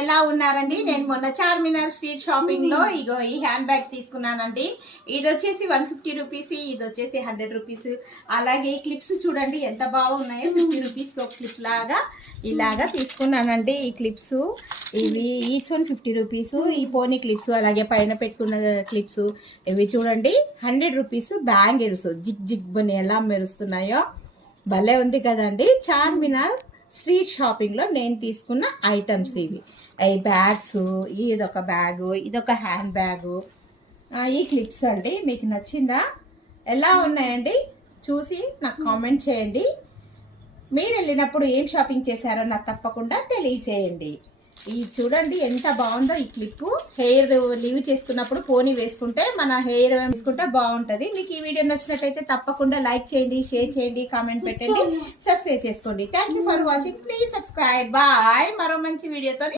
ఎలా ఉన్నారండి? నేను మొన్న చార్మినార్ స్ట్రీట్ షాపింగ్ లో ఇగో ఈ హ్యాండ్ బ్యాగ్ తీసుకున్నానండి. ఇది వచ్చేసి 150 రూపీస్, ఇది వచ్చేసి 100 రూపీస్. అలాగే ఈ క్లిప్స్ చూడండి ఎంత బాగున్నాయో, 50 రూపీస్ ఒక క్లిప్ లాగా ఇలాగా తీసుకున్నానండి. ఈ క్లిప్స్ ఇవి ఈచ్ వన్ 50 రూపీస్. ఈ పోనీ క్లిప్స్ అలాగే పైన పెట్టుకున్న క్లిప్స్ ఇవి చూడండి 100 రూపీస్. బ్యాంగిల్స్ జిగ్ జిగ్ బని ఎలా మెరుస్తున్నాయో భలే ఉంది కదండి. చార్మినార్ స్ట్రీట్ షాపింగ్లో నేను తీసుకున్న ఐటమ్స్ ఇవి. ఈ బ్యాగ్స్, ఇదొక బ్యాగు, ఇదొక హ్యాండ్ బ్యాగు, ఈ క్లిప్స్ అండి. మీకు నచ్చిందా? ఎలా ఉన్నాయండి? చూసి నాకు కామెంట్ చేయండి. మీరు వెళ్ళినప్పుడు ఏం షాపింగ్ చేశారో నాకు తప్పకుండా తెలియచేయండి. ఇది చూడండి ఎంత బాగుందో ఈ క్లిప్. హెయిర్ లీవ్ చేసుకున్నప్పుడు పోనీ వేసుకుంటే మన హెయిర్ వేసుకుంటే బాగుంటుంది. మీకు ఈ వీడియో నచ్చినట్టయితే తప్పకుండా లైక్ చేయండి, షేర్ చేయండి, కామెంట్ పెట్టండి, సబ్స్క్రైబ్ చేసుకోండి. Thank you for watching. Please subscribe. Bye. మరో మంచి వీడియోతో